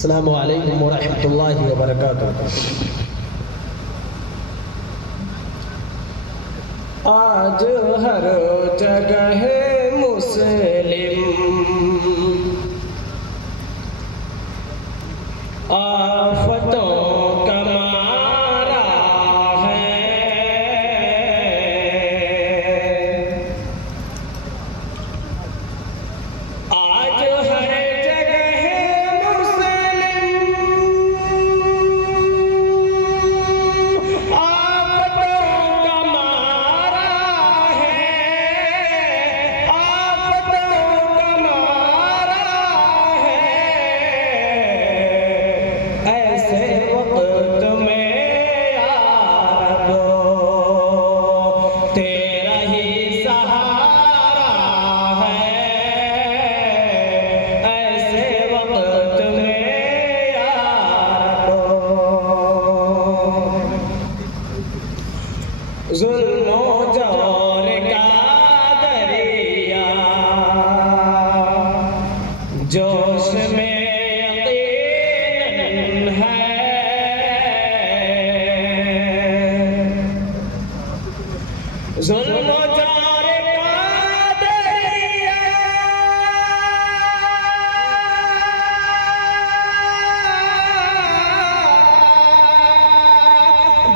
अस्सलामु अलैकुम वरहमतुल्लाहि वबरकातुहू। आज हर जगह मुस्लिम आफतों का मारा है। आज हर जगह मुस्लिम आफतों का मारा है। आफतों का मारा है। ऐसे वक्त में यार तेरा ही सहारा है। ऐसे वक्त में यार जुल्मो जौर का दरिया जोश में यकीन है। जुल्मो जौर का दरिया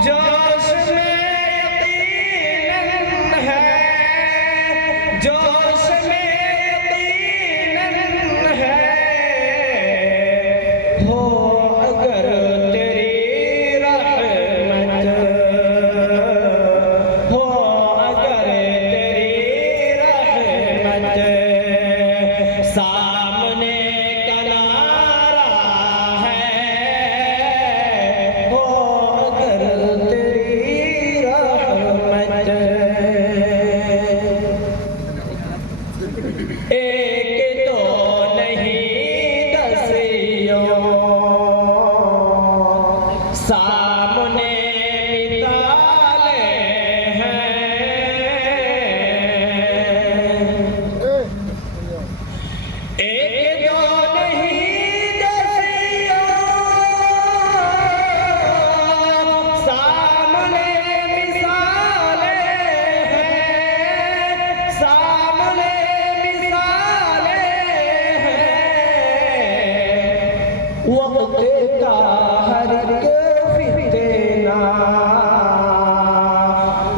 जोश में यकीन है। जोश में यकीन है। हो अगर तेरी रहमत, हो अगर तेरी रहमत सामने किनारा है। हो अगर तेरी रहमत एक तो नहीं दसियों सामने मिसाले हैं। एक तो नहीं दसियों सामने मिसाले हैं। सामने मिसाले हैं। वक्त का हर एक फितना,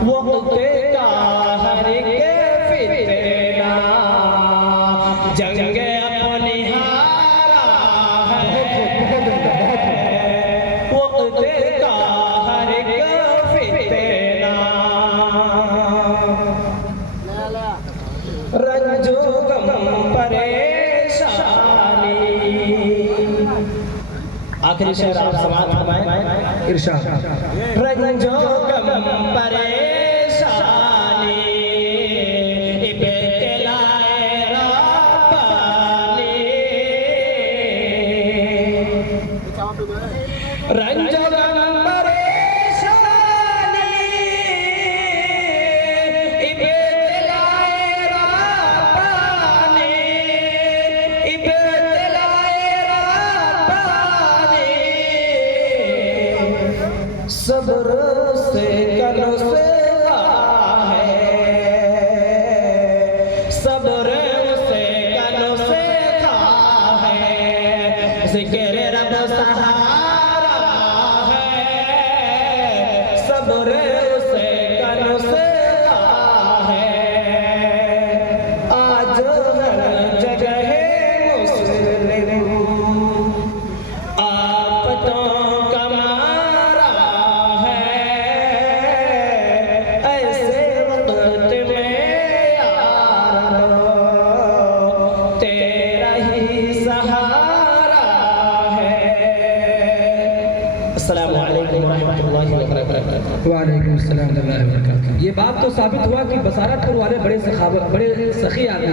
वक्त का हर एक फितना जंग अपनी हारा है। वक्त का हर एक फितना रंजो गम परेशानी। आखिरी शेर आप समाप्त फरमाएं। इरशाद। रंजो गम परेशानी इब्तिलाए रब्बानी। रंजो गम परेशानी इब्तिलाए रब्बानी। इब्तिलाए रब्बानी सब्र से कनो से है। सब्र से कनो से है। जिक्र रब सहारा है। सब्र से कनो से है। आज हर जगह मुस्लिम आफतों का मारा है। ऐसे वक्त में यार तेरा ही सहारा है। अस्सलामु अलैकुम वरहमतुल्लाहि वबरकातुहू। वालेकुम अस्सलाम व रहमतुल्लाहि व बरकातुहू। ये बात तो साबित हुआ कि बसारतपुर वाले बड़े सखी आदमी